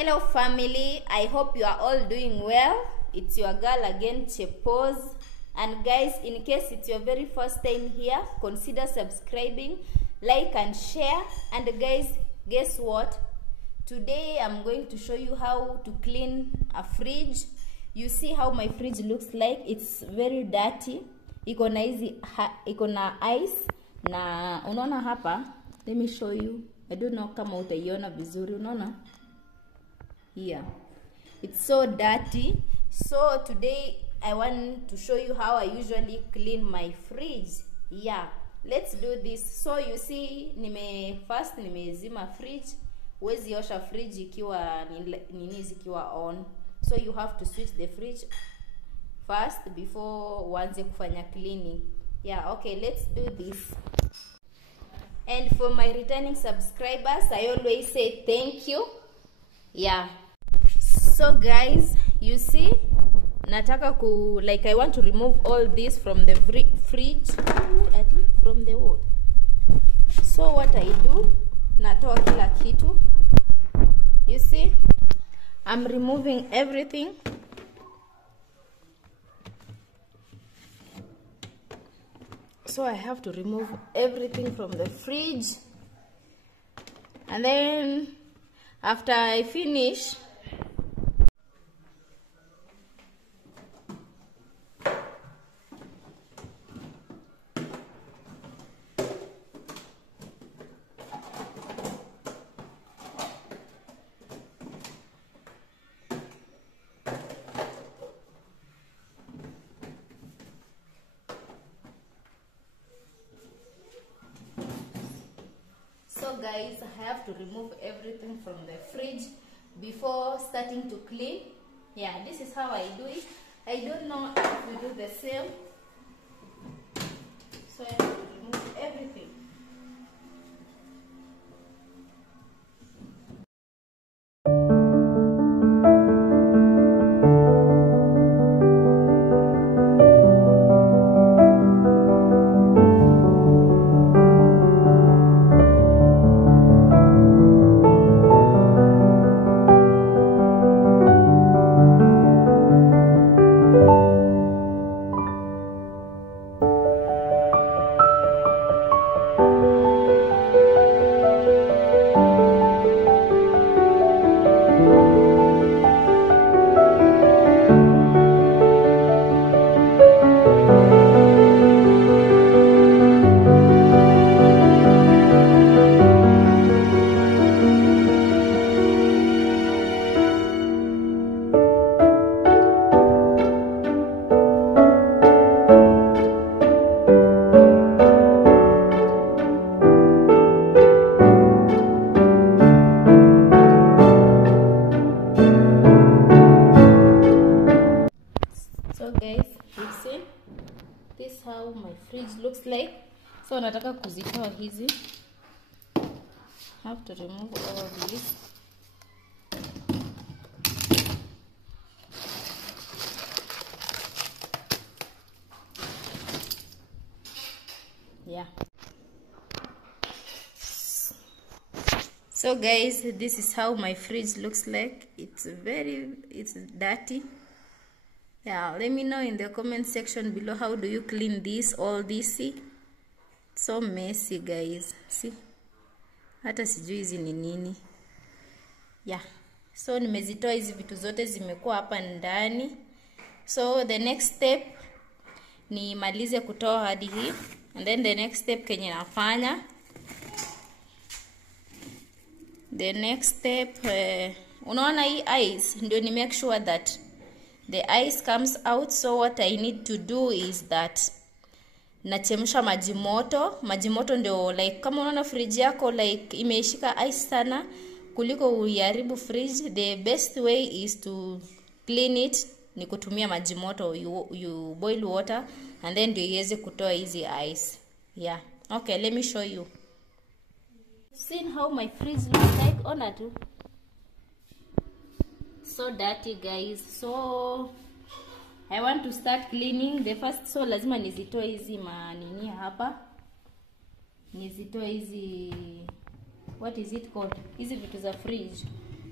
Hello family, I hope you are all doing well. It's your girl again, Chepose. And guys, in case it's your very first time here, consider subscribing, like and share. And guys, guess what? Today I'm going to show you how to clean a fridge. You see how my fridge looks like. It's very dirty. Iko na ice na unaona hapa. Let me show you. I don't know kama utaiona vizuri, unaona? Here. It's so dirty. So today I want to show you how I usually clean my fridge. Yeah, let's do this. So you see, nimezima fridge. Huwezi osha fridge ikiwa nini zikiwa on. So you have to switch the fridge first before uanze kufanya cleaning. Yeah, okay, let's do this. And for my returning subscribers, I always say thank you. Yeah. So guys, you see, nataka I want to remove all this from the fridge, from the wall. So what I do, natoa kila kitu. You see, I'm removing everything. So I have to remove everything from the fridge. And then after I finish, so guys, I have to remove everything from the fridge before starting to clean. Yeah, this is how I do it. I don't know if you do the same. So I have to remove everything. So guys, you see, this is how my fridge looks like. So nataka kuzitoa hizi. Have to remove all of this. Yeah. So guys, this is how my fridge looks like. It's dirty. Yeah, let me know in the comment section below, how do you clean this, all this? See? So messy guys. See? Hata sijui hizi ni nini. Yeah. So nimezitoa hizi vitu zote zimekuwa hapa ndani. So the next step ni malize kutoa hadi hii. And then the next step kenye nafanya. The next step, unaona hii ice, ndio ni make sure that the ice comes out. So what I need to do is that nachemsha maji moto. Maji moto ndio kama unaona fridge yako imeishika ice sana kuliko uiharibu fridge, the best way is to clean it ni kutumia maji moto. You boil water and then ndio iweze kutoa hizi ice. Yeah. Okay, let me show you. See how my fridge looks like? Ona tu. So dirty guys. So I want to start cleaning the first. So lazima nizitoe hizi manini hapa, nizitoe hizi, what is it called, hizi vitu za fridge.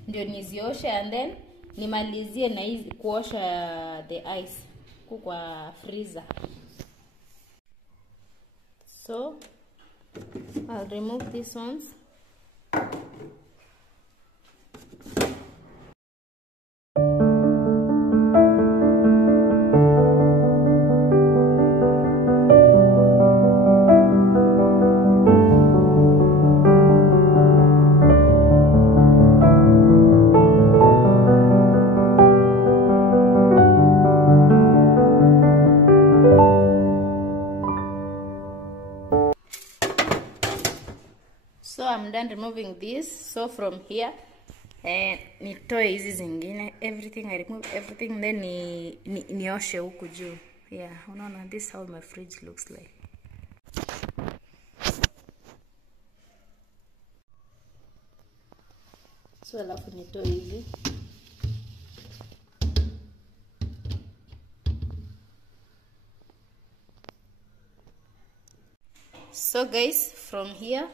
ndio nizioshe, and then nimalizie na hizi kuosha the ice kwa freezer. So I'll remove these ones. So I'm done removing this. So from here nitoe hizi zingine, everything I remove everything, then nioshe huku juu. Yeah, unaona, this is how my fridge looks like. So alafu nitoe hizi. So guys, from here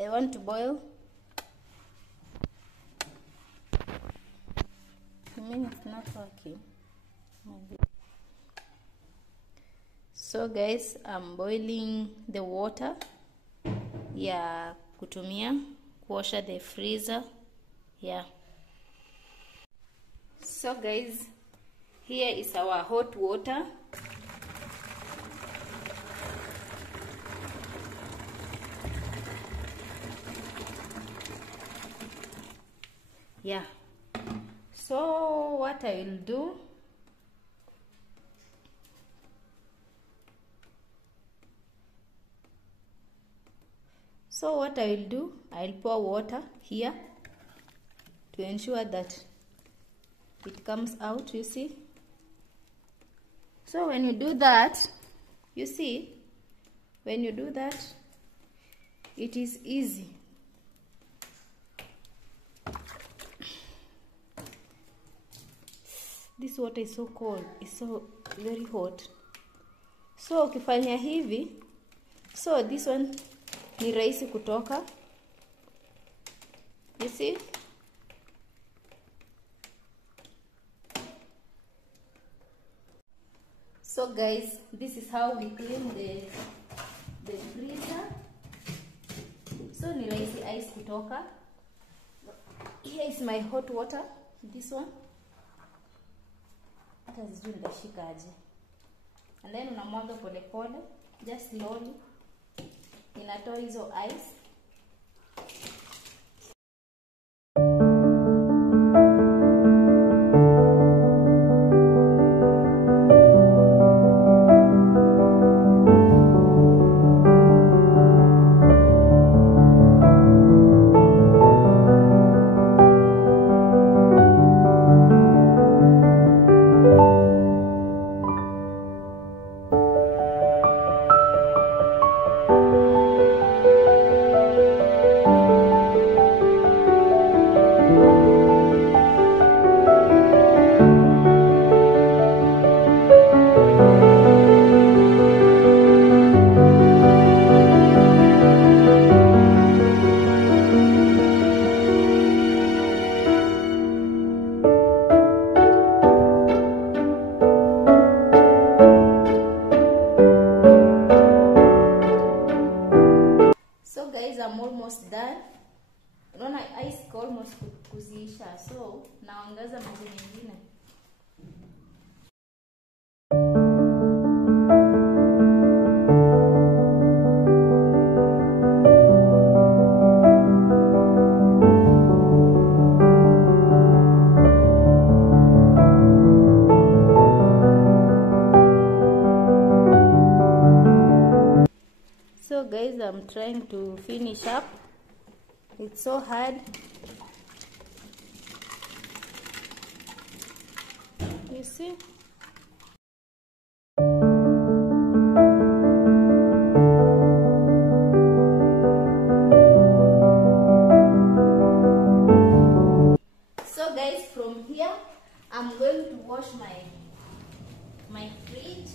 I want to boil. I mean, it's not working. So guys, I'm boiling the water ya kutumia kuosha the freezer. Yeah. So guys, here is our hot water. Yeah. So what I will do, I'll pour water here to ensure that it comes out, you see. So when you do that, you see, when you do that, it is easy. This water is so cold, it's so very hot. So ukifanya hivi, so this one ni rahisi kutoka, you see. So guys, this is how we clean the freezer. So ni rahisi ice kutoka. Here is my hot water, this one. Hata sijui ndashika aje. And then unamwaga pole pole, just slowly. Inatoa hizo ice. I'm almost done. Unaona ice iko almost kuziisha, so naongeza maji mengine. So guys, I'm trying to finish up. It's so hard. You see? So guys, from here I'm going to wash my fridge.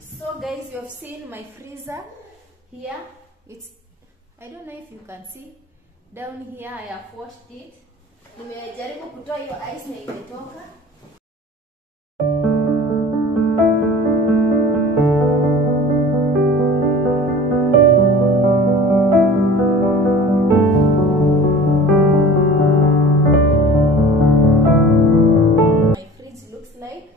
So guys, you have seen my freezer here. It's, I don't know if you can see down here, I have washed it. Nimejaribu kutoa hiyo ice na imetoka. My fridge looks like.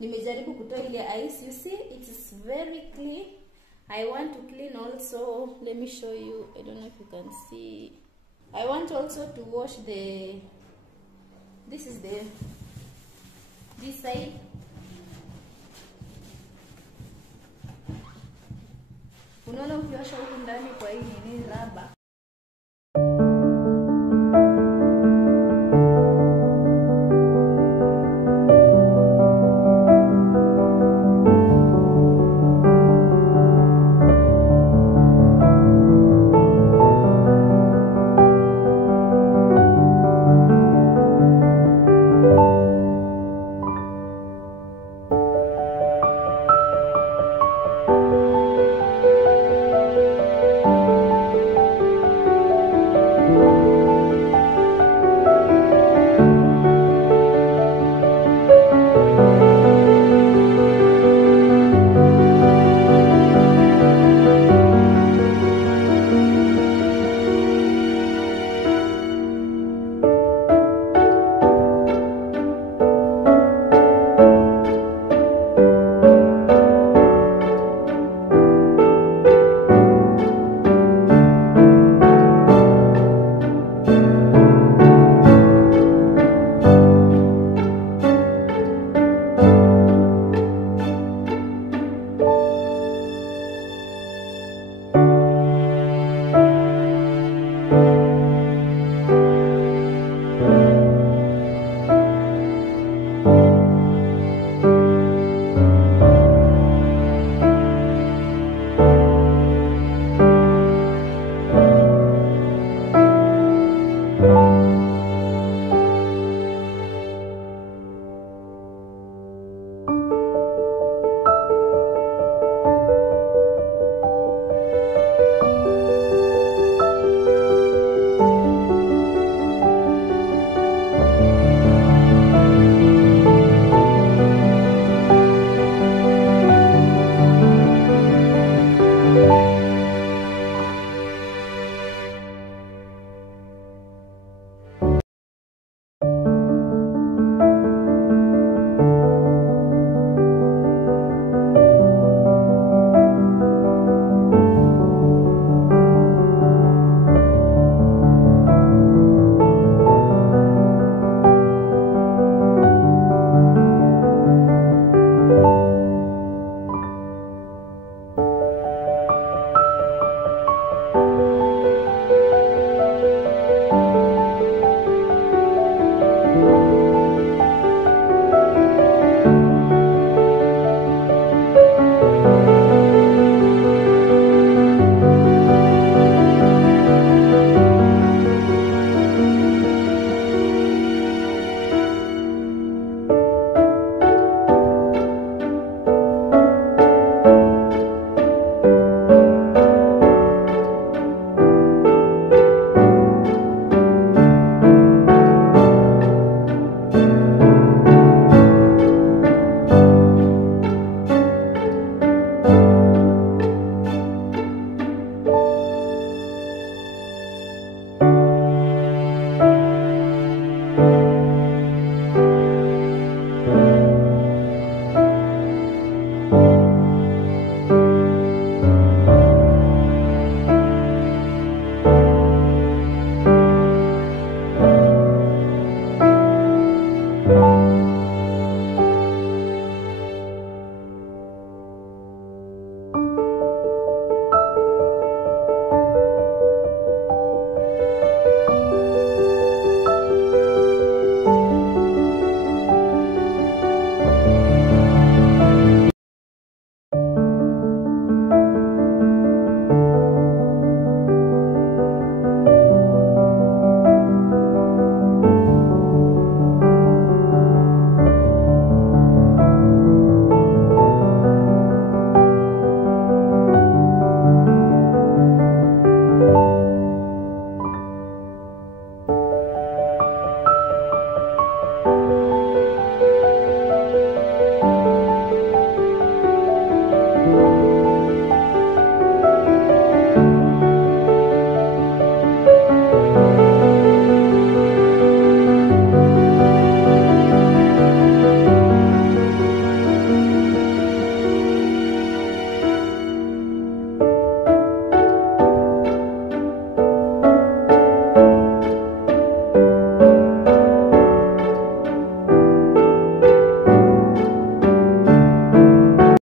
Nimejaribu kutoa ile ice. You see, it is very clean. I want to clean also. Let me show you. I don't know if you can see. I want also to wash the, this is the, this side. Unaona ukiosha huku ndani kwa hii nini raba,